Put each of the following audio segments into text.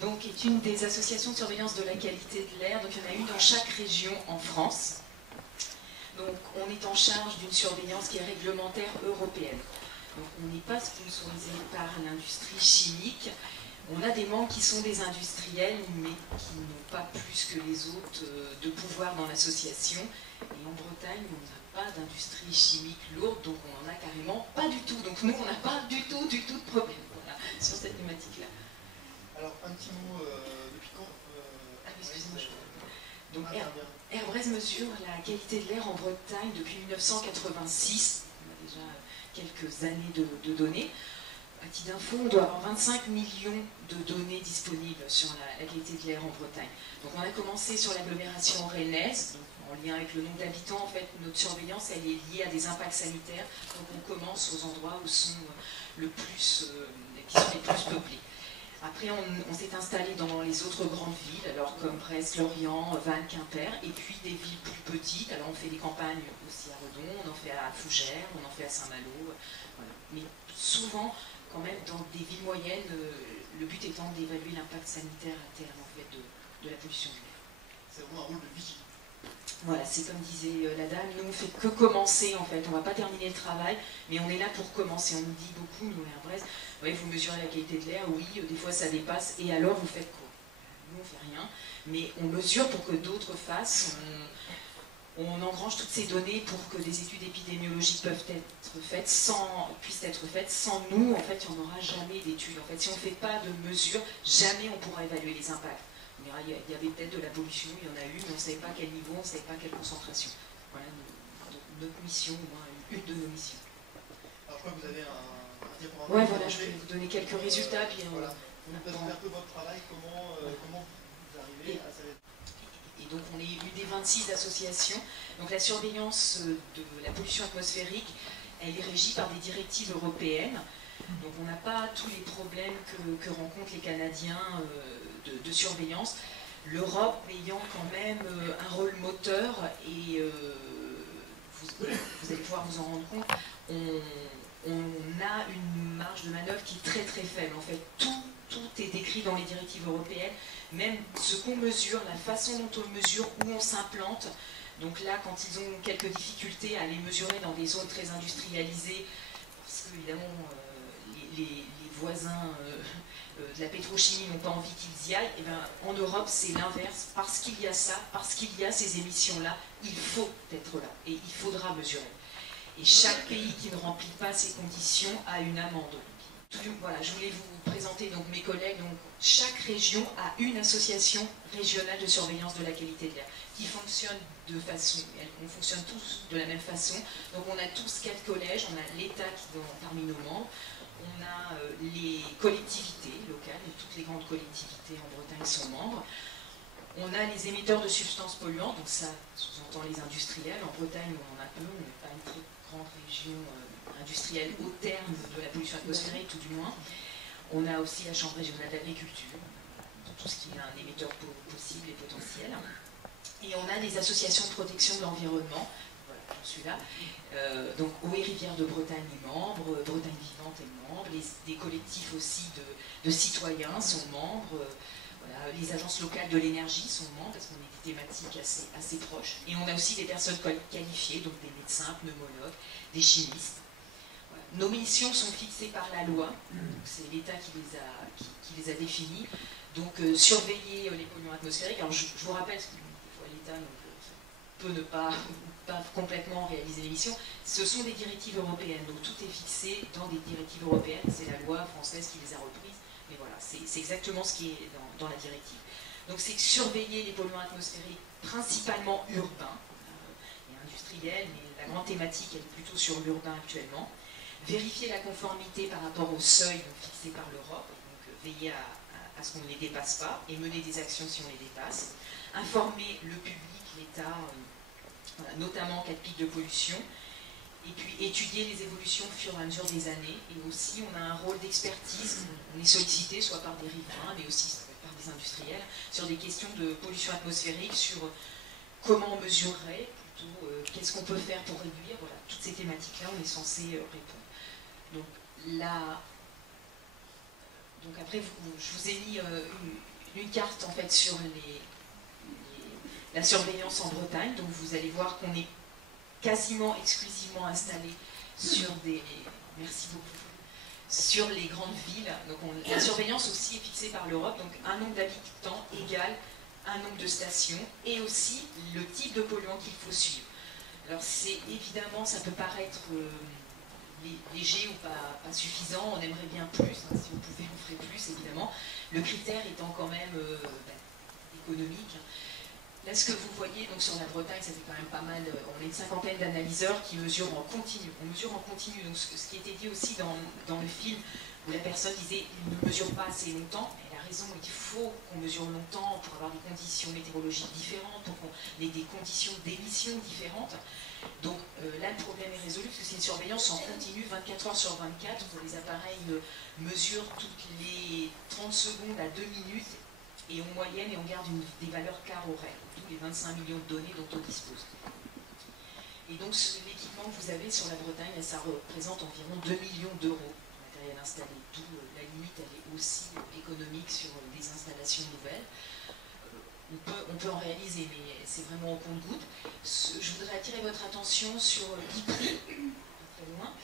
donc, est une des associations de surveillance de la qualité de l'air. Donc il y en a une dans chaque région en France. Donc on est en charge d'une surveillance qui est réglementaire européenne. Donc on n'est pas sponsorisé par l'industrie chimique. On a des membres qui sont des industriels, mais qui n'ont pas plus que les autres de pouvoir dans l'association. Et en Bretagne, on n'a pas d'industrie chimique lourde, donc on n'en a carrément pas du tout. Donc nous, on n'a pas du tout de problème, voilà, sur cette thématique-là. Alors, un petit mot, depuis quand excusez-moi, donc Airbrez mesure la qualité de l'air en Bretagne depuis 1986. On a déjà quelques années de données. À titre d'info, on doit avoir 25 millions de données disponibles sur la qualité de l'air en Bretagne. Donc on a commencé sur l'agglomération rennaise, en lien avec le nombre d'habitants. En fait, notre surveillance, elle est liée à des impacts sanitaires. Donc on commence aux endroits où sont qui sont les plus peuplés. Après, on s'est installé dans les autres grandes villes, alors comme Brest, Lorient, Vannes, Quimper, et puis des villes plus petites. Alors on fait des campagnes aussi à Redon, on en fait à Fougères, on en fait à Saint-Malo. Voilà. Mais souvent, quand même, dans des villes moyennes, le but étant d'évaluer l'impact sanitaire à terme en fait, de la pollution de l'air. C'est vraiment un rôle de vigie. Voilà, c'est comme disait la dame, nous on ne fait que commencer en fait, on ne va pas terminer le travail, mais on est là pour commencer. On nous dit beaucoup, nous à Airbrez, ouais, vous mesurez la qualité de l'air, oui, des fois ça dépasse, et alors vous faites quoi? Nous on ne fait rien, mais on mesure pour que d'autres fassent, on engrange toutes ces données pour que des études épidémiologiques puissent être faites. Sans nous, en fait, il n'y en aura jamais d'études. En fait, si on ne fait pas de mesures, jamais on pourra évaluer les impacts. Il y avait peut-être de la pollution, il y en a eu, mais on ne savait pas quel niveau, on ne savait pas quelle concentration. Voilà notre mission, ou une de nos missions. Alors je crois que vous avez un diaporama. Ouais, voilà, je vais vous donner quelques résultats. Puis voilà. Vous présentez un peu votre travail, comment vous arrivez à ça. Et donc on est une des 26 associations. Donc la surveillance de la pollution atmosphérique, elle est régie par des directives européennes. Donc on n'a pas tous les problèmes que rencontrent les Canadiens de surveillance. L'Europe ayant quand même un rôle moteur, et vous allez pouvoir vous en rendre compte, on a une marge de manœuvre qui est très très faible. En fait, tout est décrit dans les directives européennes, même ce qu'on mesure, la façon dont on mesure, où on s'implante. Donc là, quand ils ont quelques difficultés à les mesurer dans des zones très industrialisées, parce que évidemment les voisins de la pétrochimie n'ont pas envie qu'ils y aillent, et bien, en Europe c'est l'inverse. Parce qu'il y a ça, parce qu'il y a ces émissions-là, il faut être là et il faudra mesurer. Et chaque pays qui ne remplit pas ces conditions a une amende. Voilà, je voulais vous présenter donc mes collègues. Donc, chaque région a une association régionale de surveillance de la qualité de l'air qui fonctionne de façon, on fonctionne tous de la même façon. Donc on a tous 4 collèges, on a l'État qui est parmi nos membres, on a les collectivités locales, et toutes les grandes collectivités en Bretagne sont membres. On a les émetteurs de substances polluantes, donc ça sous-entend les industriels. En Bretagne, on en a peu, on n'est pas une très grande région industrielle au terme de la pollution atmosphérique, tout du moins. On a aussi la Chambre régionale d'agriculture, tout ce qui est un émetteur possible et potentiel. Et on a des associations de protection de l'environnement, voilà, j'en suis là. Donc Eau et Rivière de Bretagne est membre, Bretagne Vivante est membre, des collectifs aussi de citoyens sont membres. Voilà, les agences locales de l'énergie sont membres parce qu'on a des thématiques assez proches. Et on a aussi des personnes qualifiées, donc des médecins, pneumologues, des chimistes. Voilà. Nos missions sont fixées par la loi, c'est l'État qui les a définies. Donc surveiller les polluants atmosphériques. Alors je vous rappelle, parce que des fois l'État peut ne pas complètement réaliser les missions, ce sont des directives européennes. Donc tout est fixé dans des directives européennes, c'est la loi française qui les a reprises. Mais voilà, c'est exactement ce qui est dans la directive. Donc c'est surveiller les polluants atmosphériques principalement urbains et industriels, mais la grande thématique elle est plutôt sur l'urbain actuellement. Vérifier la conformité par rapport aux seuils fixés par l'Europe, donc veiller à ce qu'on ne les dépasse pas et mener des actions si on les dépasse. Informer le public, l'État, voilà, notamment en cas de pic de pollution. Et puis étudier les évolutions au fur et à mesure des années. Et aussi, on a un rôle d'expertise. On est sollicité soit par des riverains, mais aussi par des industriels, sur des questions de pollution atmosphérique, sur comment on mesurerait, plutôt qu'est-ce qu'on peut faire pour réduire. Voilà, toutes ces thématiques-là, on est censé répondre. Donc là, Donc après, je vous ai mis une carte en fait sur la surveillance en Bretagne. Donc vous allez voir qu'on est quasiment exclusivement installé sur des... Merci beaucoup. Sur les grandes villes. Donc la surveillance aussi est fixée par l'Europe. Donc un nombre d'habitants égale un nombre de stations et aussi le type de polluant qu'il faut suivre. Alors c'est évidemment, ça peut paraître léger ou pas suffisant, on aimerait bien plus, hein, si on pouvait on ferait plus évidemment, le critère étant quand même économique. Là ce que vous voyez donc sur la Bretagne, ça fait quand même pas mal, on est une cinquantaine d'analyseurs qui mesurent en continu, on mesure en continu, donc ce qui était dit aussi dans le film où la personne disait il ne mesure pas assez longtemps, elle a raison, il faut qu'on mesure longtemps pour avoir des conditions météorologiques différentes, pour qu'on ait des conditions d'émission différentes. Donc là, le problème est résolu parce que c'est une surveillance en continu 24 heures sur 24 où les appareils mesurent toutes les 30 secondes à 2 minutes et en moyenne, et on garde des valeurs quart horaires, d'où les 25 millions de données dont on dispose. Et donc l'équipement que vous avez sur la Bretagne, ça représente environ 2 millions d'euros de matériel installé, d'où la limite elle est aussi économique sur des installations nouvelles. On peut en réaliser, mais c'est vraiment au compte-gouttes. Je voudrais attirer votre attention sur l'IPRI, pas très loin.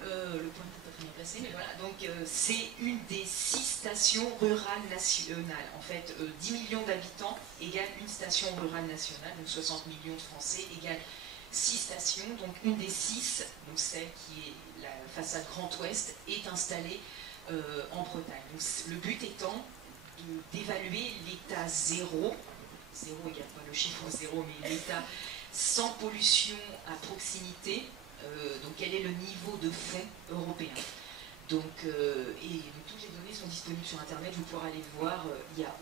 Le point n'est pas très bien placé, mais voilà. Donc, c'est une des 6 stations rurales nationales. En fait, 10 millions d'habitants égale une station rurale nationale, donc 60 millions de Français égale 6 stations. Donc, une des 6, donc celle qui est la façade Grand Ouest, est installée en Bretagne. Donc, le but étant d'évaluer l'état zéro égale pas le chiffre zéro, mais l'état sans pollution à proximité, donc quel est le niveau de fond européen. Donc, toutes les données sont disponibles sur Internet, vous pourrez aller voir, il n'y a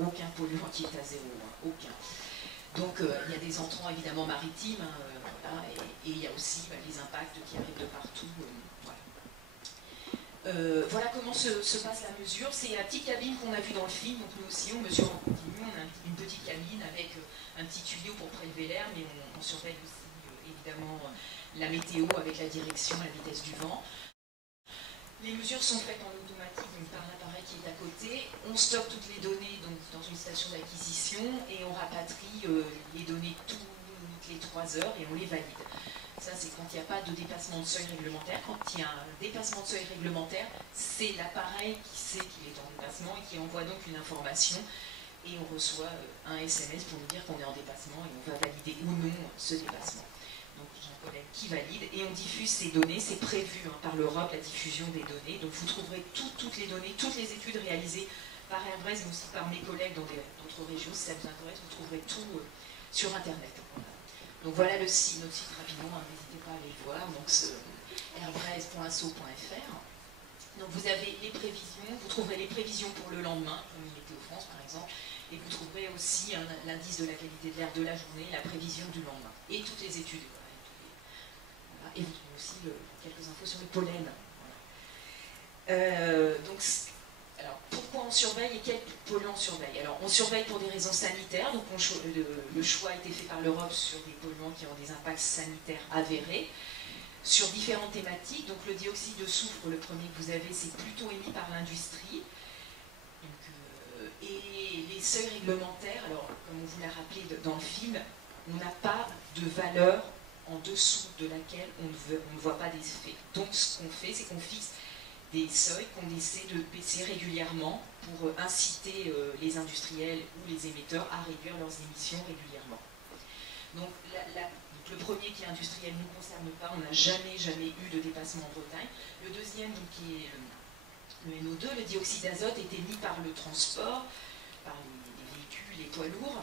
aucun polluant qui est à zéro, hein, aucun. Donc il y a des entrants évidemment maritimes, hein, voilà, et il y a aussi les impacts qui arrivent de partout. Voilà comment se passe la mesure. C'est la petite cabine qu'on a vue dans le film, donc nous aussi on mesure en continu, on a une petite cabine avec un petit tuyau pour prélever l'air, mais on surveille aussi évidemment la météo avec la direction, la vitesse du vent. Les mesures sont faites en automatique donc par l'appareil qui est à côté. On stocke toutes les données donc, dans une station d'acquisition et on rapatrie les données toutes les 3 heures et on les valide. Ça, c'est quand il n'y a pas de dépassement de seuil réglementaire. Quand il y a un dépassement de seuil réglementaire, c'est l'appareil qui sait qu'il est en dépassement et qui envoie donc une information. Et on reçoit un SMS pour nous dire qu'on est en dépassement et on va valider ou non ce dépassement. Donc j'ai un collègue qui valide et on diffuse ces données. C'est prévu hein, par l'Europe, la diffusion des données. Donc vous trouverez toutes les données, toutes les études réalisées par Herbrez, mais aussi par mes collègues dans d'autres régions. Si ça vous intéresse, vous trouverez tout sur Internet. Voilà. Donc voilà notre site rapidement, hein, n'hésitez pas à aller le voir, donc herbrez.asso.fr. Donc vous avez les prévisions, vous trouverez les prévisions pour le lendemain, comme Météo France par exemple, et vous trouverez aussi l'indice de la qualité de l'air de la journée, la prévision du lendemain, et toutes les études. Voilà. Et vous trouvez aussi quelques infos sur le pollen. Voilà. Alors, pourquoi on surveille et quels polluants on surveille? Alors, on surveille pour des raisons sanitaires, donc le choix a été fait par l'Europe sur des polluants qui ont des impacts sanitaires avérés, sur différentes thématiques. Donc, le dioxyde de soufre, le premier que vous avez, c'est plutôt émis par l'industrie. Et les seuils réglementaires, alors, comme on vous l'a rappelé dans le film, on n'a pas de valeur en dessous de laquelle on ne voit pas d'effet. Donc, ce qu'on fait, c'est qu'on fixe des seuils qu'on essaie de baisser régulièrement pour inciter les industriels ou les émetteurs à réduire leurs émissions régulièrement. Donc le premier qui est industriel ne nous concerne pas, on n'a jamais eu de dépassement en Bretagne. Le deuxième, donc, qui est le NO2, le dioxyde d'azote, est émis par le transport, par les véhicules, les poids lourds.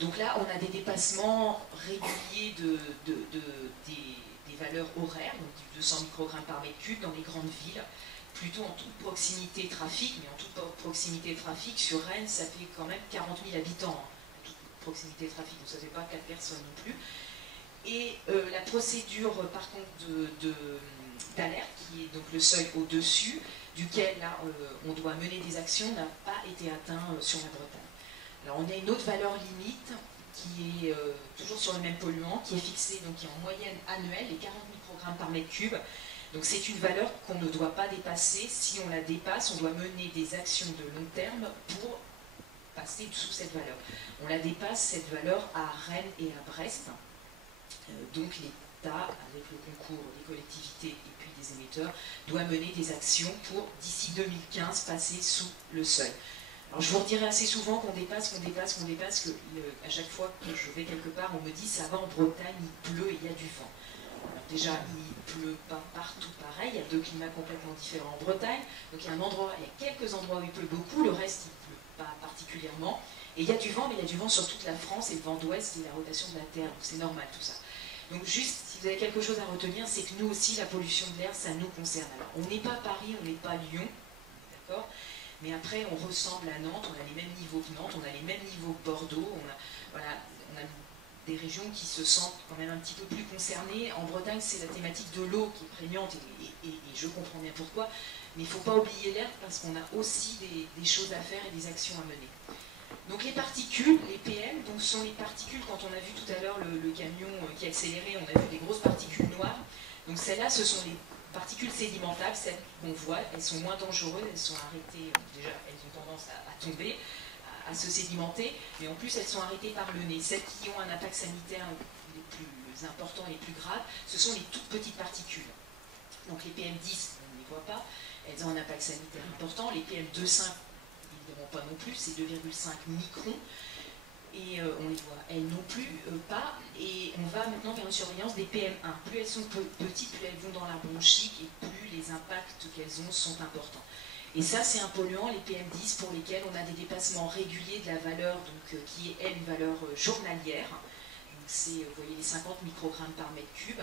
Donc là, on a des dépassements réguliers des valeurs horaires, donc du 200 microgrammes par mètre cube dans les grandes villes, plutôt en toute proximité trafic, mais en toute proximité trafic, sur Rennes, ça fait quand même 40 000 habitants, hein, en toute proximité trafic, donc ça ne fait pas 4 personnes non plus. Et la procédure, par contre, d'alerte, qui est donc le seuil au-dessus, duquel là, on doit mener des actions, n'a pas été atteint sur la Bretagne. Alors on a une autre valeur limite, qui est toujours sur le même polluant, qui est fixé, donc qui est en moyenne annuelle, les 40 microgrammes par mètre cube. Donc c'est une valeur qu'on ne doit pas dépasser. Si on la dépasse, on doit mener des actions de long terme pour passer sous cette valeur. On la dépasse, cette valeur, à Rennes et à Brest. Donc l'État, avec le concours des collectivités et puis des émetteurs, doit mener des actions pour, d'ici 2015, passer sous le seuil. Alors je vous redirai assez souvent qu'on dépasse, que à chaque fois que je vais quelque part, on me dit ça va en Bretagne, il pleut et il y a du vent. Alors déjà, il pleut pas partout pareil, il y a deux climats complètement différents en Bretagne, donc il y a quelques endroits où il pleut beaucoup, le reste il ne pleut pas particulièrement, et il y a du vent, mais il y a du vent sur toute la France, et le vent d'ouest, c'est la rotation de la Terre, donc c'est normal tout ça. Donc juste, si vous avez quelque chose à retenir, c'est que nous aussi, la pollution de l'air, ça nous concerne. Alors, on n'est pas Paris, on n'est pas Lyon, d'accord ? Mais après, on ressemble à Nantes, on a les mêmes niveaux que Nantes, on a les mêmes niveaux que Bordeaux, on a des régions qui se sentent quand même un petit peu plus concernées. En Bretagne, c'est la thématique de l'eau qui est prégnante, et je comprends bien pourquoi, mais il ne faut pas oublier l'air parce qu'on a aussi des choses à faire et des actions à mener. Donc les particules, les PM, donc sont les particules, quand on a vu tout à l'heure le camion qui accélérait, on a vu des grosses particules noires. Donc celles-là, ce sont les particules sédimentables, celles qu'on voit, elles sont moins dangereuses, elles sont arrêtées, déjà elles ont tendance à tomber, à se sédimenter, mais en plus elles sont arrêtées par le nez. Celles qui ont un impact sanitaire les plus importants, les plus graves, ce sont les toutes petites particules. Donc les PM10, on ne les voit pas, elles ont un impact sanitaire important, les PM2,5, évidemment pas non plus, c'est 2,5 microns, et on les voit, elles non plus pas, et on va maintenant vers une surveillance des PM1. Plus elles sont petites, plus elles vont dans la bronchique, et plus les impacts qu'elles ont sont importants. Et ça, c'est un polluant, les PM10, pour lesquels on a des dépassements réguliers de la valeur, donc, qui est, elle, une valeur journalière. Donc c'est, vous voyez, les 50 microgrammes par mètre cube,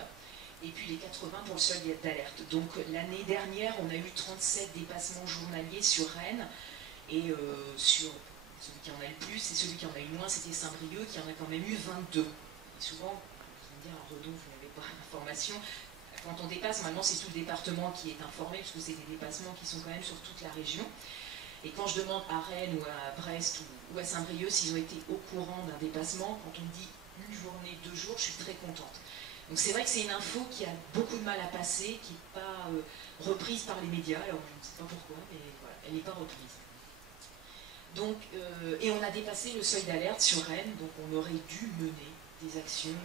et puis les 80 pour le seuil d'alerte. Donc l'année dernière, on a eu 37 dépassements journaliers sur Rennes, et sur celui qui en a le plus et celui qui en a eu le moins, c'était Saint-Brieuc, qui en a quand même eu 22. Et souvent, vous allez me dire, en Redon, vous n'avez pas l'information. Quand on dépasse, normalement, c'est tout le département qui est informé, parce que c'est des dépassements qui sont quand même sur toute la région. Et quand je demande à Rennes ou à Brest ou à Saint-Brieuc s'ils ont été au courant d'un dépassement, quand on me dit une journée, 2 jours, je suis très contente. Donc c'est vrai que c'est une info qui a beaucoup de mal à passer, qui n'est pas reprise par les médias. Alors je ne sais pas pourquoi, mais voilà, elle n'est pas reprise. Donc, et on a dépassé le seuil d'alerte sur Rennes, donc on aurait dû mener des actions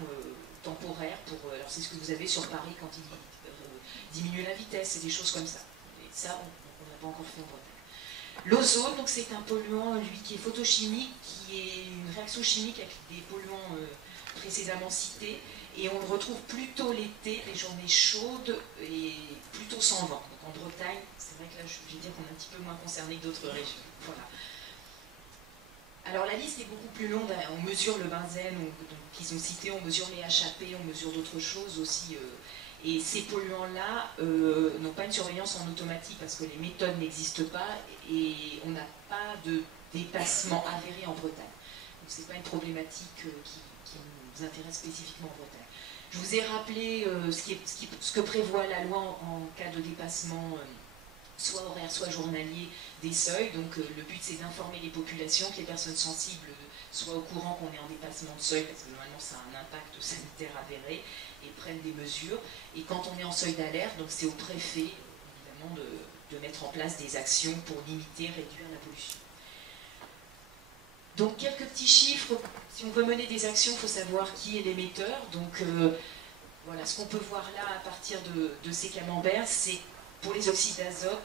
temporaires pour... alors c'est ce que vous avez sur Paris quand il diminue la vitesse, et des choses comme ça. Et ça, on n'a pas encore fait en Bretagne. L'ozone, donc c'est un polluant, lui, qui est photochimique, qui est une réaction chimique avec des polluants précédemment cités, et on le retrouve plutôt l'été, les journées chaudes, et plutôt sans vent. Donc en Bretagne, c'est vrai que là, je vais dire qu'on est un petit peu moins concerné que d'autres régions. Voilà. Alors la liste est beaucoup plus longue, on mesure le benzène qu'ils ont cité, on mesure les HAP, on mesure d'autres choses aussi. Et ces polluants-là n'ont pas une surveillance en automatique parce que les méthodes n'existent pas et on n'a pas de dépassement avéré en Bretagne. Donc ce n'est pas une problématique qui nous intéresse spécifiquement en Bretagne. Je vous ai rappelé ce que prévoit la loi en cas de dépassement soit horaire, soit journalier des seuils. Donc le but c'est d'informer les populations, que les personnes sensibles soient au courant qu'on est en dépassement de seuil, parce que normalement ça a un impact sanitaire avéré, et prennent des mesures. Et quand on est en seuil d'alerte, donc c'est au préfet évidemment de mettre en place des actions pour limiter, réduire la pollution. Donc quelques petits chiffres, si on veut mener des actions, il faut savoir qui est l'émetteur. Donc voilà, ce qu'on peut voir là à partir de ces camemberts, c'est pour les oxydes d'azote,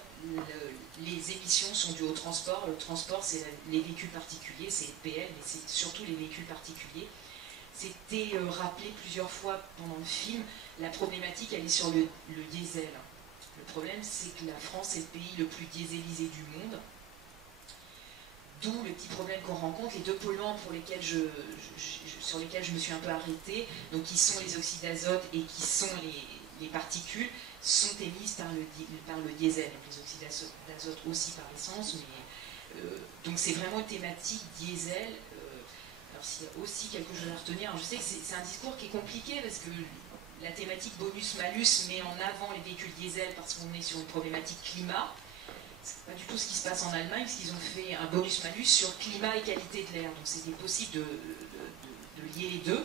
les émissions sont dues au transport. Le transport, c'est les véhicules particuliers, c'est le PL, mais c'est surtout les véhicules particuliers. C'était rappelé plusieurs fois pendant le film, la problématique, elle est sur le diesel. Le problème, c'est que la France est le pays le plus dieselisé du monde. D'où le petit problème qu'on rencontre. Les deux polluants sur lesquels je me suis un peu arrêtée, donc qui sont les oxydes d'azote et qui sont les particules, sont émises par le diesel. Donc les oxydes d'azote aussi par l'essence, mais donc c'est vraiment une thématique diesel. Alors s'il y a aussi quelque chose à retenir, alors je sais que c'est un discours qui est compliqué parce que la thématique bonus-malus met en avant les véhicules diesel parce qu'on est sur une problématique climat. C'est pas du tout ce qui se passe en Allemagne, parce qu'ils ont fait un bonus-malus sur climat et qualité de l'air. Donc c'était possible de lier les deux.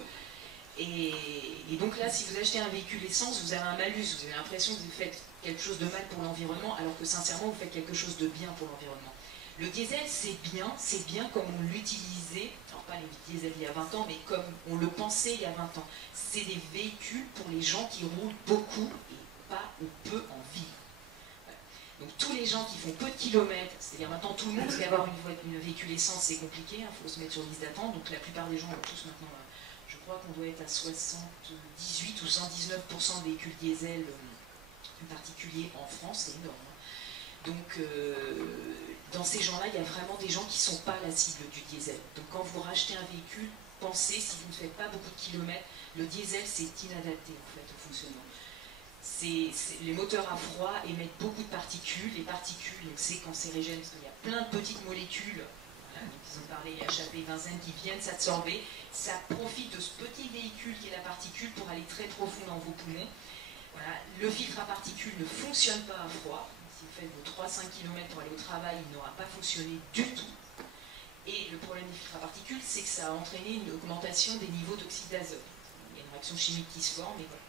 Et donc là, si vous achetez un véhicule essence, vous avez un malus, vous avez l'impression que vous faites quelque chose de mal pour l'environnement, alors que sincèrement, vous faites quelque chose de bien pour l'environnement. Le diesel, c'est bien comme on l'utilisait, alors pas les diesels il y a 20 ans, mais comme on le pensait il y a 20 ans. C'est des véhicules pour les gens qui roulent beaucoup et pas ou peu en ville. Voilà. Donc tous les gens qui font peu de kilomètres, c'est-à-dire maintenant tout le monde, parce qu'avoir une véhicule essence c'est compliqué, il faut se mettre sur liste d'attente, donc la plupart des gens ont tous maintenant, je crois qu'on doit être à 78 ou 119% de véhicules diesel particuliers en France, c'est énorme. Donc, dans ces gens-là, il y a vraiment des gens qui ne sont pas la cible du diesel. Donc, quand vous rachetez un véhicule, pensez, si vous ne faites pas beaucoup de kilomètres, le diesel, c'est inadapté, en fait, au fonctionnement. Les moteurs à froid émettent beaucoup de particules. Les particules, c'est cancérigène, parce qu'il y a plein de petites molécules, voilà, donc ils ont parlé HAP, benzène, qui viennent s'absorber. Ça profite de ce petit véhicule qui est la particule pour aller très profond dans vos poumons. Voilà. Le filtre à particules ne fonctionne pas à froid. Si vous faites vos 3-5 km pour aller au travail, il n'aura pas fonctionné du tout. Et le problème des filtres à particules, c'est que ça a entraîné une augmentation des niveaux d'oxyde d'azote. Il y a une réaction chimique qui se forme, et voilà.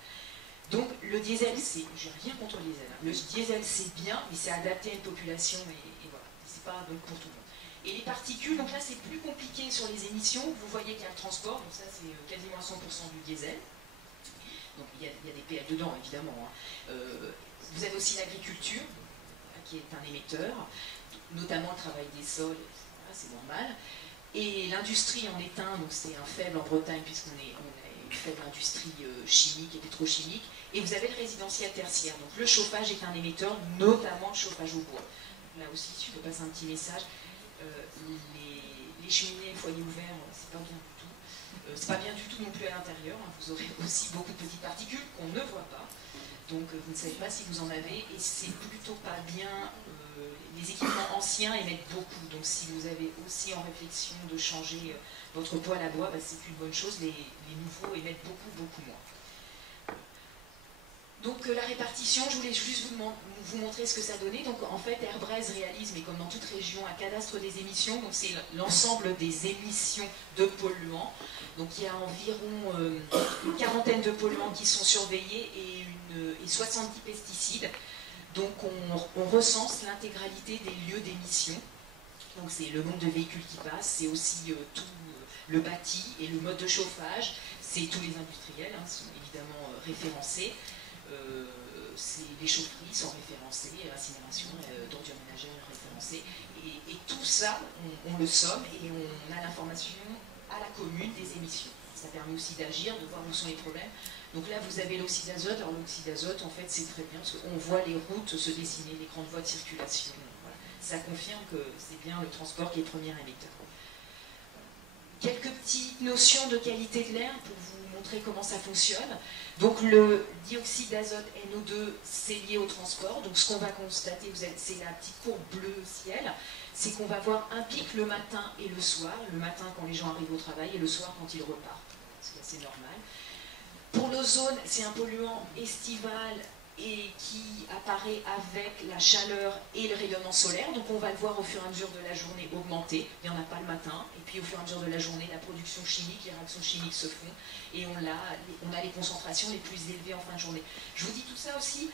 Donc le diesel, j'ai rien contre le diesel. Le diesel, c'est bien, mais c'est adapté à une population, et voilà. C'est pas donc pour tout le monde. Et les particules, donc là, c'est plus compliqué sur les émissions. Vous voyez qu'il y a le transport, donc ça, c'est quasiment à 100% du diesel. Donc il y a des PL dedans, évidemment. Hein. Vous avez aussi l'agriculture, qui est un émetteur, notamment le travail des sols, voilà, c'est normal. Et l'industrie en est un, donc c'est un faible en Bretagne, puisqu'on a une faible industrie chimique et pétrochimique. Et vous avez le résidentiel tertiaire, donc le chauffage est un émetteur, notamment le chauffage au bois. Donc là aussi, si je peux passer un petit message, les cheminées, les foyers ouverts, c'est pas bien du tout. C'est pas bien du tout non plus à l'intérieur, hein. Vous aurez aussi beaucoup de petites particules qu'on ne voit pas. Donc vous ne savez pas si vous en avez, et c'est plutôt pas bien. Les équipements anciens émettent beaucoup, donc si vous avez aussi en réflexion de changer votre poêle à bois, bah, c'est une bonne chose, les nouveaux émettent beaucoup moins. Donc la répartition, je voulais juste vous montrer ce que ça donnait. Donc en fait, Airbrace réalise, mais comme dans toute région, un cadastre des émissions. Donc c'est l'ensemble des émissions de polluants. Donc il y a environ une quarantaine de polluants qui sont surveillés et 70 pesticides. Donc on recense l'intégralité des lieux d'émission. Donc c'est le nombre de véhicules qui passent, c'est aussi tout le bâti et le mode de chauffage. C'est tous les industriels, hein, sont évidemment référencés. Les chaufferies sont référencées, l'incinération d'ordures ménagères référencée. Et tout ça, on le somme et on a l'information à la commune des émissions. Ça permet aussi d'agir, de voir où sont les problèmes. Donc là, vous avez l'oxyde d'azote. Alors l'oxyde d'azote, en fait, c'est très bien parce qu'on voit les routes se dessiner, les grandes voies de circulation. Voilà. Ça confirme que c'est bien le transport qui est le premier émetteur. Quelques petites notions de qualité de l'air pour vous montrer comment ça fonctionne. Donc le dioxyde d'azote NO2, c'est lié au transport. Donc ce qu'on va constater, c'est la petite courbe bleu ciel, c'est qu'on va voir un pic le matin et le soir. Le matin quand les gens arrivent au travail et le soir quand ils repartent. Ce qui est assez normal. Pour l'ozone, c'est un polluant estival et qui apparaît avec la chaleur et le rayonnement solaire. Donc on va le voir au fur et à mesure de la journée augmenter. Il n'y en a pas le matin. Et puis au fur et à mesure de la journée, la production chimique, les réactions chimiques se font. Et on a les concentrations les plus élevées en fin de journée. Je vous dis tout ça aussi,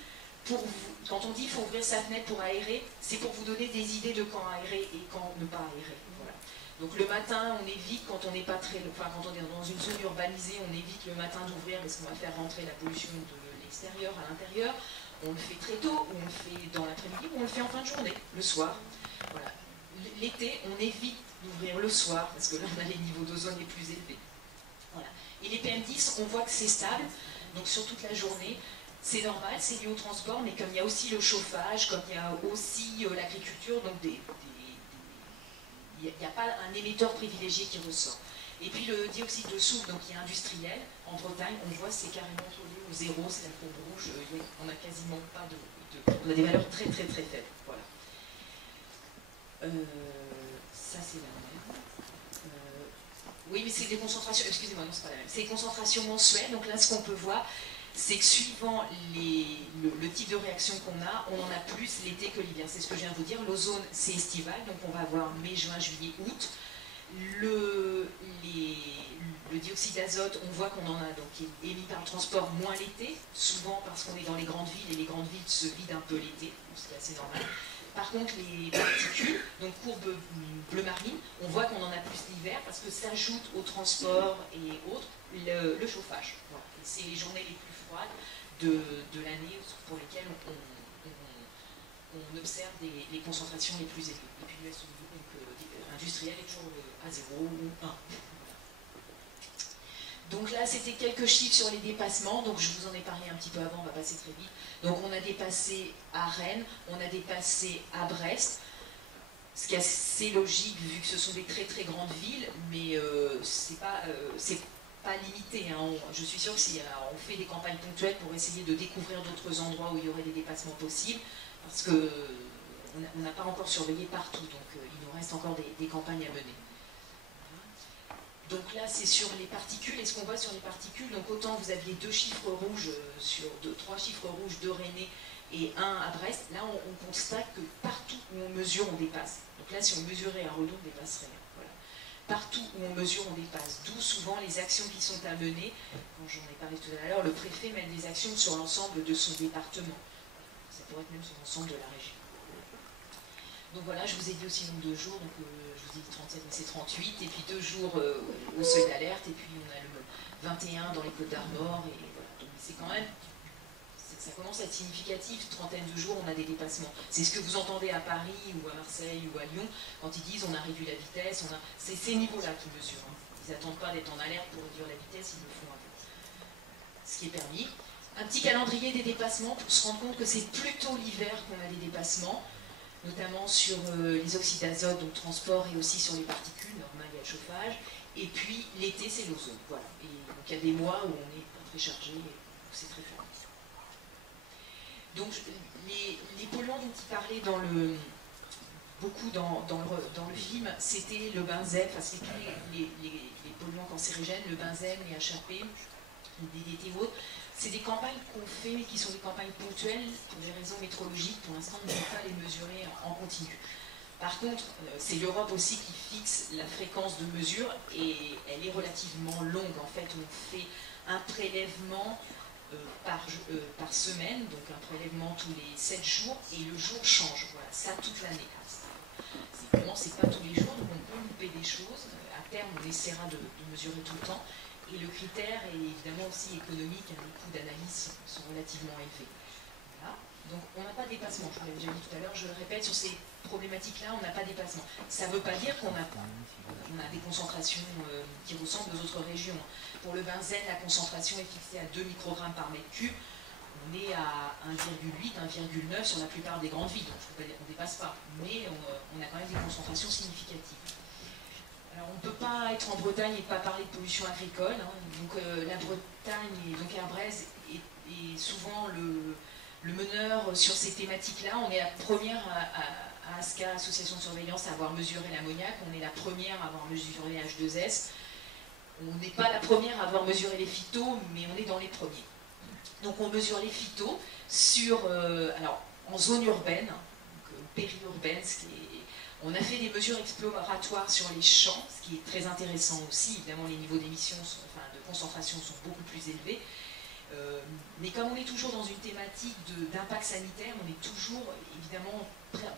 quand on dit qu'il faut ouvrir sa fenêtre pour aérer, c'est pour vous donner des idées de quand aérer et quand ne pas aérer. Voilà. Donc le matin, on évite quand on n'est pas quand on est dans une zone urbanisée, on évite le matin d'ouvrir parce qu'on va faire rentrer la pollution de l'extérieur à l'intérieur. On le fait très tôt, ou on le fait dans l'après-midi, ou on le fait en fin de journée, le soir. Voilà. L'été, on évite d'ouvrir le soir parce que là, on a les niveaux d'ozone les plus élevés. Voilà. Et les PM10, on voit que c'est stable, donc sur toute la journée. C'est normal, c'est lié au transport, mais comme il y a aussi le chauffage, comme il y a aussi l'agriculture, donc il n'y a pas un émetteur privilégié qui ressort. Et puis le dioxyde de soufre, donc qui est industriel, en Bretagne, on voit c'est carrément collé au zéro, c'est la courbe rouge, on n'a quasiment pas on a des valeurs très faibles. Voilà. Ça c'est la même. Oui, mais c'est des concentrations, excusez-moi, non, c'est pas la même. C'est des concentrations mensuelles, donc là ce qu'on peut voir, c'est que suivant le type de réaction qu'on a, on en a plus l'été que l'hiver. C'est ce que je viens de vous dire. L'ozone, c'est estival, donc on va avoir mai, juin, juillet, août. Le dioxyde d'azote, on voit qu'on en a donc qui est émis par le transport moins l'été, souvent parce qu'on est dans les grandes villes et les grandes villes se vident un peu l'été, ce qui est assez normal. Par contre, les particules, donc courbe bleu marine, on voit qu'on en a plus l'hiver parce que s'ajoute au transport et autres le chauffage. Voilà. C'est les journées les plus froides de l'année pour lesquelles on observe les concentrations les plus élevées. Et puis l'US industriel est toujours à 0 ou 1. Donc là, c'était quelques chiffres sur les dépassements. Donc je vous en ai parlé un petit peu avant, on va passer très vite. Donc on a dépassé à Rennes, on a dépassé à Brest, ce qui est assez logique vu que ce sont des très très grandes villes, mais c'est pas limité. Hein. Je suis sûre que si on fait des campagnes ponctuelles pour essayer de découvrir d'autres endroits où il y aurait des dépassements possibles, parce qu'on n'a pas encore surveillé partout, donc il nous reste encore des campagnes à mener. Donc là, c'est sur les particules. Et ce qu'on voit sur les particules, donc autant vous aviez 2 chiffres rouges, 3 chiffres rouges, 2 Rennais et 1 à Brest, là on constate que partout où on mesure, on dépasse. Donc là, si on mesurait à Redon, on dépasserait. Voilà. Partout où on mesure, on dépasse. D'où souvent les actions qui sont à mener. Quand j'en ai parlé tout à l'heure, le préfet mène des actions sur l'ensemble de son département. Ça pourrait être même sur l'ensemble de la région. Donc voilà, je vous ai dit aussi nombre de jours, donc je vous ai dit 37, mais c'est 38, et puis 2 jours au seuil d'alerte, et puis on a le 21 dans les Côtes d'Armor, et voilà. Donc c'est quand même, ça commence à être significatif, trentaine de jours, on a des dépassements. C'est ce que vous entendez à Paris, ou à Marseille, ou à Lyon, quand ils disent on a réduit la vitesse, c'est ces niveaux-là qu'ils mesurent. Hein. Ils n'attendent pas d'être en alerte pour réduire la vitesse, ils le font un peu. Ce qui est permis. Un petit calendrier des dépassements pour se rendre compte que c'est plutôt l'hiver qu'on a des dépassements, notamment sur les oxydes d'azote, donc transport, et aussi sur les particules, normal, il y a le chauffage. Et puis l'été, c'est l'ozone. Voilà. Et donc il y a des mois où on est pas très chargé, et c'est très fort. Donc les polluants dont il parlait beaucoup dans le film, c'était le benzène, enfin c'était les polluants cancérigènes, le benzène, les HAP, les DDT ou autres. C'est des campagnes qu'on fait, mais qui sont des campagnes ponctuelles pour des raisons météorologiques. Pour l'instant, on ne peut pas les mesurer en continu. Par contre, c'est l'Europe aussi qui fixe la fréquence de mesure et elle est relativement longue. En fait, on fait un prélèvement par semaine, donc un prélèvement tous les 7 jours, et le jour change. Voilà, ça toute l'année. Évidemment, c'est pas tous les jours, donc on peut louper des choses. À terme, on essaiera de mesurer tout le temps. Et le critère est évidemment aussi économique, hein, les coûts d'analyse sont relativement élevés. Voilà. Donc on n'a pas de dépassement, je vous l'avais déjà dit tout à l'heure, je le répète, sur ces problématiques-là, on n'a pas de dépassement. Ça ne veut pas dire qu'on a des concentrations qui ressemblent aux autres régions. Pour le benzène, la concentration est fixée à 2 microgrammes par mètre cube. On est à 1,8, 1,9 sur la plupart des grandes villes, donc je ne peux pas dire qu'on ne dépasse pas, mais on a quand même des concentrations significatives. Alors, on ne peut pas être en Bretagne et ne pas parler de pollution agricole. Hein. Donc, la Bretagne, et donc Arbrèze, est souvent le meneur sur ces thématiques-là. On est la première à ASCA, Association de surveillance, à avoir mesuré l'ammoniac. On est la première à avoir mesuré H2S. On n'est pas la première à avoir mesuré les phytos, mais on est dans les premiers. Donc, on mesure les phytos en zone urbaine, donc périurbaine, on a fait des mesures exploratoires sur les champs, ce qui est très intéressant aussi. Évidemment, les niveaux d'émissions, de concentration sont beaucoup plus élevés. Mais comme on est toujours dans une thématique d'impact sanitaire, on est toujours évidemment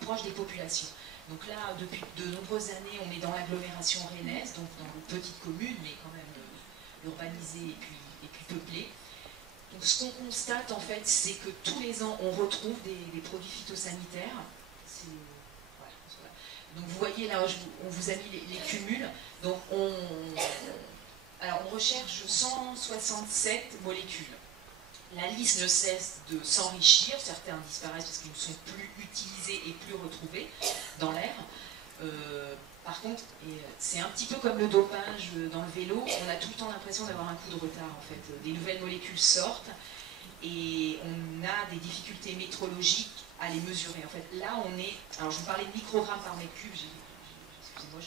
proche des populations. Donc là, depuis de nombreuses années, on est dans l'agglomération rennaise, donc dans une petite commune, mais quand même urbanisée et puis peuplée. Donc ce qu'on constate en fait, c'est que tous les ans, on retrouve des produits phytosanitaires. Donc vous voyez là, on vous a mis les cumuls. Donc on recherche 167 molécules. La liste ne cesse de s'enrichir, certains disparaissent parce qu'ils ne sont plus utilisés et plus retrouvés dans l'air. Par contre, c'est un petit peu comme le dopage dans le vélo, on a tout le temps l'impression d'avoir un coup de retard en fait. Des nouvelles molécules sortent et on a des difficultés métrologiques à les mesurer. En fait, là, on est... Alors, je vous parlais de microgrammes par mètre cube. Excusez-moi,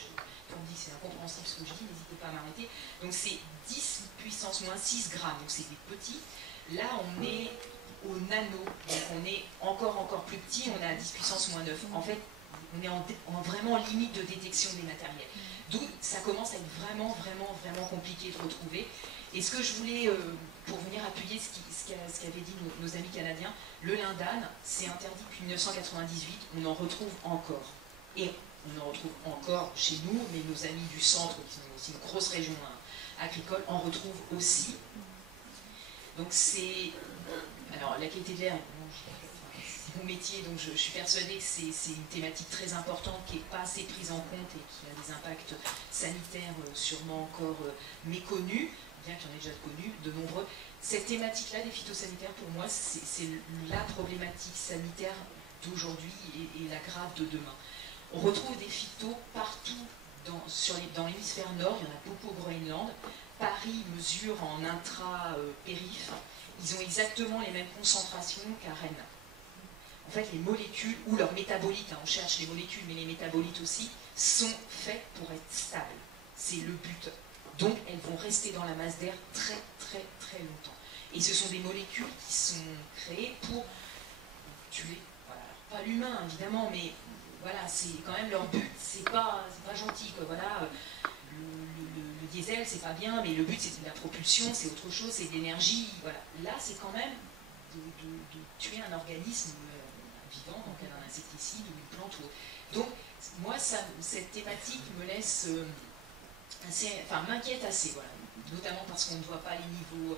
on me dit que c'est incompréhensible ce que je dis, n'hésitez pas à m'arrêter. Donc, c'est 10 puissance moins 6 grammes, donc c'est des petits. Là, on est au nano, donc on est encore plus petit, on est à 10 puissance moins 9. En fait, on est en vraiment limite de détection des matériels. D'où ça commence à être vraiment compliqué de retrouver. Et ce que je voulais, pour venir appuyer ce qu'avaient dit nos amis canadiens, le lindane, c'est interdit depuis 1998, on en retrouve encore. Et on en retrouve encore chez nous, mais nos amis du centre, qui sont aussi une grosse région agricole, en retrouvent aussi. Donc c'est... Alors la qualité de l'air, c'est mon métier, donc je suis persuadée que c'est une thématique très importante qui n'est pas assez prise en compte et qui a des impacts sanitaires sûrement encore méconnus, bien qu'il y en ait déjà connus, de nombreux. Cette thématique-là des phytosanitaires, pour moi, c'est la problématique sanitaire d'aujourd'hui et la grave de demain. On retrouve des phytos partout dans l'hémisphère nord, il y en a beaucoup au Groenland. Paris mesure en intra-périph', ils ont exactement les mêmes concentrations qu'à Rennes. En fait, les molécules, ou leurs métabolites, on cherche les molécules, mais les métabolites aussi, sont faites pour être stables. C'est le but. Donc, elles vont rester dans la masse d'air très longtemps. Et ce sont des molécules qui sont créées pour tuer, voilà. Pas l'humain, évidemment, mais voilà, c'est quand même leur but, c'est pas gentil, quoi. Voilà, le diesel, c'est pas bien, mais le but, c'est de la propulsion, c'est autre chose, c'est de l'énergie, voilà. Là, c'est quand même de tuer un organisme vivant, donc un insecticide ou une plante. Donc, moi, cette thématique me laisse m'inquiète assez, voilà. Notamment parce qu'on ne voit pas les niveaux.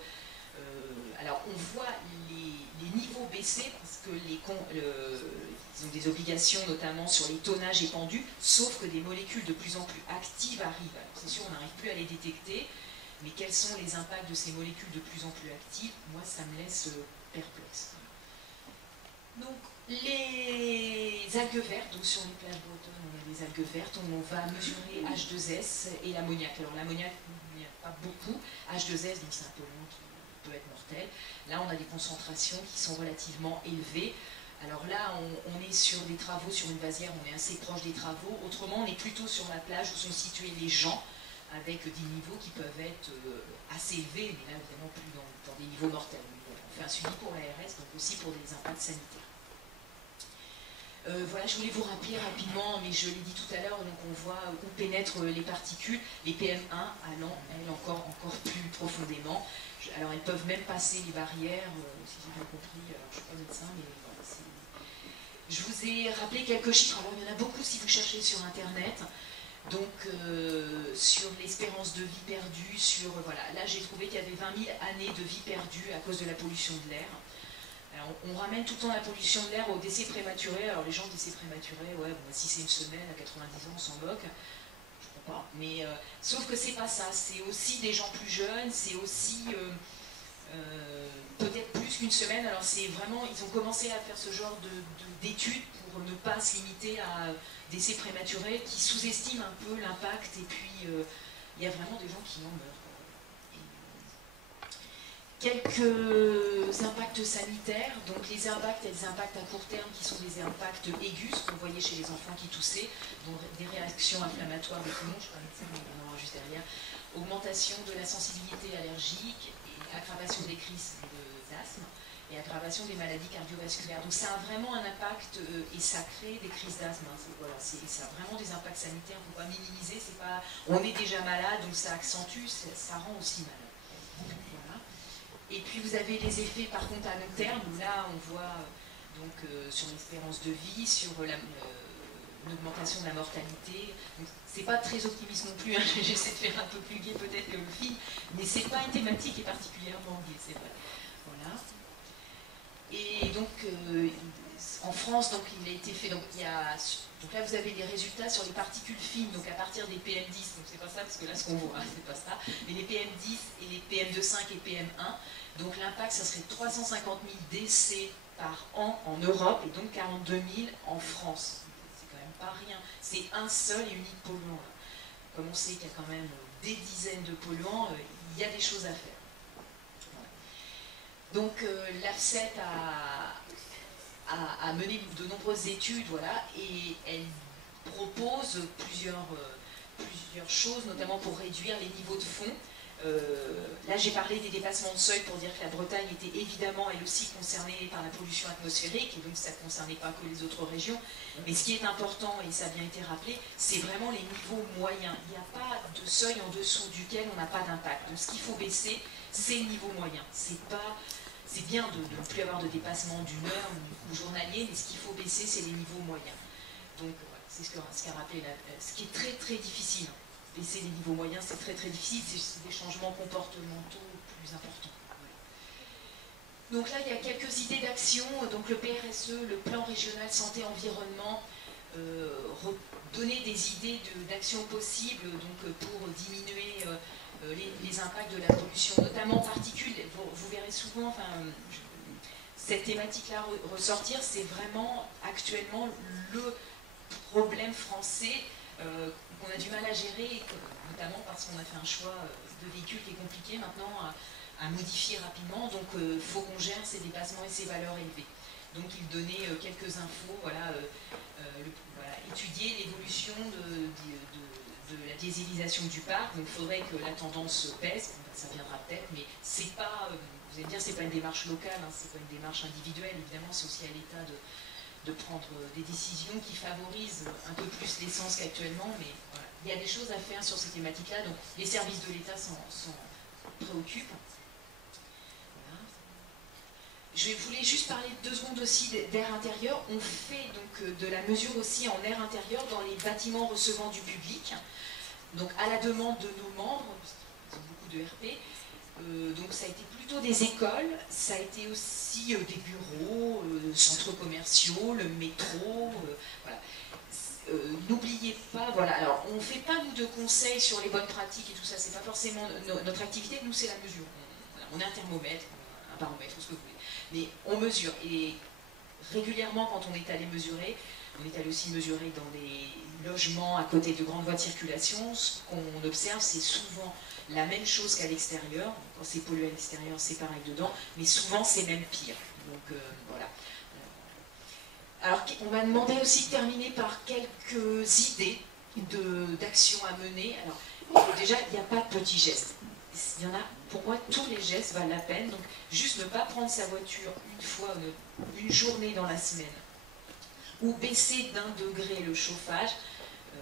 Alors, on voit les niveaux baisser parce que ils ont des obligations, notamment sur les tonnages épandus, sauf que des molécules de plus en plus actives arrivent. Alors, c'est sûr, on n'arrive plus à les détecter, mais quels sont les impacts de ces molécules de plus en plus actives? Moi, ça me laisse perplexe. Donc, les algues vertes, donc sur les plages bretonnes, on a des algues vertes, on va mesurer H2S et l'ammoniac. Alors, l'ammoniac, il n'y a pas beaucoup. H2S, donc c'est un polluant qui peut être mortel. Là, on a des concentrations qui sont relativement élevées. Alors là, on est sur des travaux, sur une vasière, on est assez proche des travaux. Autrement, on est plutôt sur la plage où sont situés les gens, avec des niveaux qui peuvent être assez élevés, mais là, évidemment, plus dans des niveaux mortels. On fait un suivi pour l'ARS, donc aussi pour des impacts sanitaires. Voilà, je voulais vous rappeler rapidement, mais je l'ai dit tout à l'heure, donc on voit où pénètrent les particules, les PM1 allant, elles, encore plus profondément. Alors, elles peuvent même passer les barrières, si j'ai bien compris, alors je ne suis pas médecin, mais voilà, je vous ai rappelé quelques chiffres, alors il y en a beaucoup si vous cherchez sur Internet, donc sur l'espérance de vie perdue, voilà, là j'ai trouvé qu'il y avait 20 000 années de vie perdue à cause de la pollution de l'air. Alors, on ramène tout le temps la pollution de l'air au décès prématuré. Alors les gens décès prématurés, ouais, bon, si c'est une semaine à 90 ans, on s'en moque. Je comprends pas. Mais sauf que c'est pas ça. C'est aussi des gens plus jeunes. C'est aussi peut-être plus qu'une semaine. Alors c'est vraiment, ils ont commencé à faire ce genre d'études pour ne pas se limiter à décès prématurés, qui sous-estiment un peu l'impact. Et puis il y a vraiment des gens qui en meurent. Quelques impacts sanitaires, donc les impacts et les impacts à court terme qui sont des impacts aigus, ce qu'on voyait chez les enfants qui toussaient, donc des réactions inflammatoires des poumons, je ne sais pas, on en aura juste derrière, augmentation de la sensibilité allergique, et aggravation des crises d'asthme et aggravation des maladies cardiovasculaires. Donc ça a vraiment un impact et ça crée des crises d'asthme. Hein, voilà, ça a vraiment des impacts sanitaires, il ne faut pas minimiser, on est déjà malade, donc ça accentue, ça rend aussi malade. Et puis vous avez les effets par contre à long terme, où là on voit donc, sur l'espérance de vie, sur une augmentation de la mortalité. C'est pas très optimiste non plus, hein. J'essaie de faire un peu plus gai peut-être que le film, mais c'est pas une thématique qui est particulièrement gaie, c'est vrai. Voilà. Et donc en France, donc, il a été fait, donc là vous avez les résultats sur les particules fines, donc à partir des PM10, donc c'est pas ça parce que là ce qu'on voit, c'est pas ça, mais les PM10 et les PM2,5 et PM1. Donc l'impact, ça serait 350 000 décès par an en Europe et donc 42 000 en France. C'est quand même pas rien. C'est un seul et unique polluant. Comme on sait qu'il y a quand même des dizaines de polluants, il y a des choses à faire. Voilà. Donc l'AFSET a mené de nombreuses études, voilà, et elle propose plusieurs choses, notamment pour réduire les niveaux de fond. Là, j'ai parlé des dépassements de seuil pour dire que la Bretagne était évidemment, elle aussi, concernée par la pollution atmosphérique, et donc ça ne concernait pas que les autres régions. Mais ce qui est important, et ça a bien été rappelé, c'est vraiment les niveaux moyens. Il n'y a pas de seuil en dessous duquel on n'a pas d'impact. Donc ce qu'il faut baisser, c'est le niveau moyen. C'est bien de ne plus avoir de dépassement d'une heure ou journalier, mais ce qu'il faut baisser, c'est les niveaux moyens. Donc voilà, c'est ce qu'a rappelé, ce qui est très très difficile. Baisser les niveaux moyens, c'est très très difficile, c'est des changements comportementaux plus importants. Donc là, il y a quelques idées d'action. Donc le PRSE, le plan régional santé-environnement, donner des idées d'action possibles donc, pour diminuer les impacts de la pollution, notamment particules. Vous verrez souvent, enfin, cette thématique-là ressortir, c'est vraiment actuellement le problème français qu'on a du mal à gérer, notamment parce qu'on a fait un choix de véhicule qui est compliqué maintenant à modifier rapidement. Donc il faut qu'on gère ces dépassements et ces valeurs élevées. Donc il donnait quelques infos, voilà, étudier l'évolution de la dieselisation du parc. Donc il faudrait que la tendance pèse, ça viendra peut-être, mais c'est pas, vous allez me dire, c'est pas une démarche locale, hein, c'est pas une démarche individuelle, évidemment c'est aussi à l'État de prendre des décisions qui favorisent un peu plus l'essence qu'actuellement, mais voilà. Il y a des choses à faire sur ces thématiques-là, donc les services de l'État s'en préoccupent. Voilà. Je voulais juste parler 2 secondes aussi d'air intérieur. On fait donc de la mesure aussi en air intérieur dans les bâtiments recevant du public, donc à la demande de nos membres, ils ont beaucoup de RP. Donc ça a été plutôt des écoles, ça a été aussi des bureaux, centres commerciaux, le métro, voilà. N'oubliez pas, voilà, alors on ne fait pas nous de conseils sur les bonnes pratiques et tout ça, c'est pas forcément notre activité, nous c'est la mesure. On a un thermomètre, un baromètre, ce que vous voulez, mais on mesure, et régulièrement quand on est allé mesurer, on est allé aussi mesurer dans des logements à côté de grandes voies de circulation, ce qu'on observe c'est souvent la même chose qu'à l'extérieur. Quand c'est pollué à l'extérieur, c'est pareil dedans, mais souvent c'est même pire. Donc voilà. Alors on m'a demandé aussi de terminer par quelques idées d'actions à mener. Alors déjà, il n'y a pas de petits gestes. Il y en a, pour moi, tous les gestes valent la peine. Donc juste ne pas prendre sa voiture une fois, une journée dans la semaine, ou baisser d'1 degré le chauffage.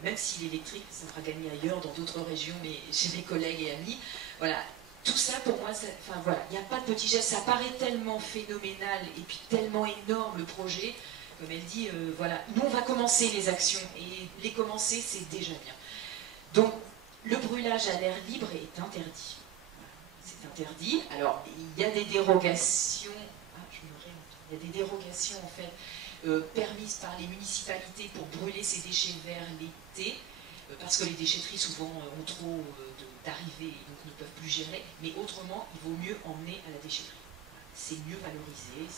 Même si l'électrique, ça fera gagner ailleurs, dans d'autres régions, mais chez mes collègues et amis. Voilà, tout ça pour moi, enfin voilà, il n'y a pas de petits gestes, ça paraît tellement phénoménal et puis tellement énorme le projet, comme elle dit, voilà, nous on va commencer les actions, et les commencer c'est déjà bien. Donc, le brûlage à l'air libre est interdit. C'est interdit, alors il y a des dérogations, il y a des dérogations en fait, permises par les municipalités pour brûler ces déchets verts l'été, parce que les déchetteries souvent ont trop d'arrivées et donc ne peuvent plus gérer, mais autrement il vaut mieux emmener à la déchetterie. C'est mieux valorisé,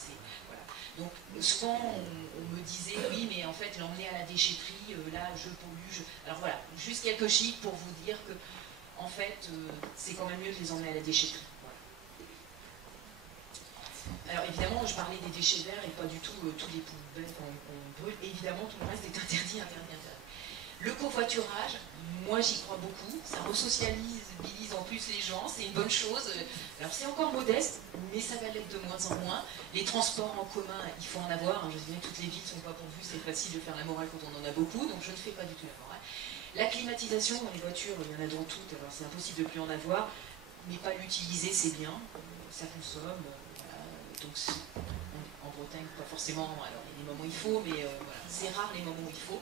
voilà. Donc souvent on me disait oui mais en fait l'emmener à la déchetterie, là je pollue, alors voilà, juste quelques chiffres pour vous dire que en fait c'est quand même mieux de les emmener à la déchetterie. Alors évidemment, je parlais des déchets verts et pas du tout tous les poubelles qu'on brûle. Évidemment, tout le reste est interdit. Le covoiturage, moi j'y crois beaucoup. Ça resocialise en plus les gens, c'est une bonne chose. Alors c'est encore modeste, mais ça va l'être de moins en moins. Les transports en commun, il faut en avoir. Je sais bien que toutes les villes ne sont pas pourvues, c'est facile de faire la morale quand on en a beaucoup, donc je ne fais pas du tout la morale. La climatisation dans les voitures, il y en a dans toutes, alors c'est impossible de ne plus en avoir, mais pas l'utiliser, c'est bien. Ça consomme. Donc en Bretagne, pas forcément, alors il y a des moments où il faut, mais voilà, c'est rare les moments où il faut.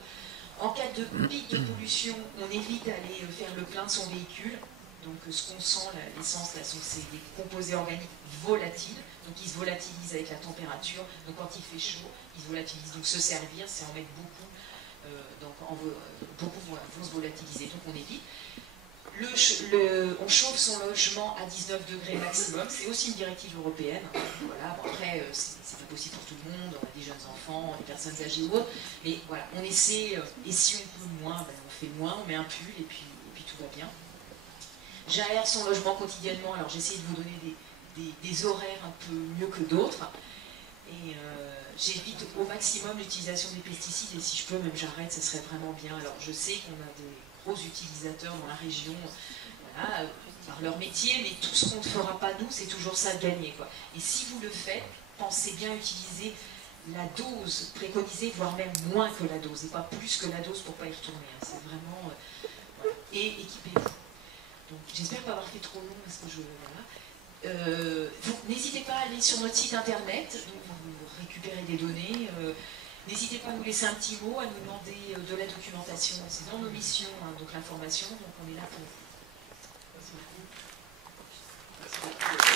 En cas de pic de pollution, on évite d'aller faire le plein de son véhicule. Donc ce qu'on sent, l'essence, c'est des composés organiques volatiles, donc ils se volatilisent avec la température. Donc quand il fait chaud, ils se volatilisent. Donc se servir, c'est en mettre beaucoup, beaucoup vont se volatiliser, donc on évite. On chauffe son logement à 19 degrés maximum, c'est aussi une directive européenne. Voilà, bon, après, c'est pas possible pour tout le monde, on a des jeunes enfants, des personnes âgées ou autres, mais voilà, on essaie, et si on peut moins, ben, on fait moins, on met un pull et puis tout va bien. J'aère son logement quotidiennement, alors j'essaie de vous donner des horaires un peu mieux que d'autres, et j'évite au maximum l'utilisation des pesticides, et si je peux, même j'arrête, ça serait vraiment bien. Alors je sais qu'on a des gros utilisateurs dans la région, voilà, par leur métier, mais tout ce qu'on ne fera pas nous, c'est toujours ça de gagner, quoi. Et si vous le faites, pensez bien utiliser la dose préconisée, voire même moins que la dose, et pas plus que la dose pour ne pas y retourner. Hein. C'est vraiment... voilà. Et équipez-vous. Donc j'espère pas avoir fait trop long, parce que je... Voilà. N'hésitez pas à aller sur notre site internet, vous récupérez des données. N'hésitez pas à nous laisser un petit mot, à nous demander de la documentation. C'est dans nos missions, hein, donc l'information, donc on est là pour vous. Merci beaucoup. Merci beaucoup.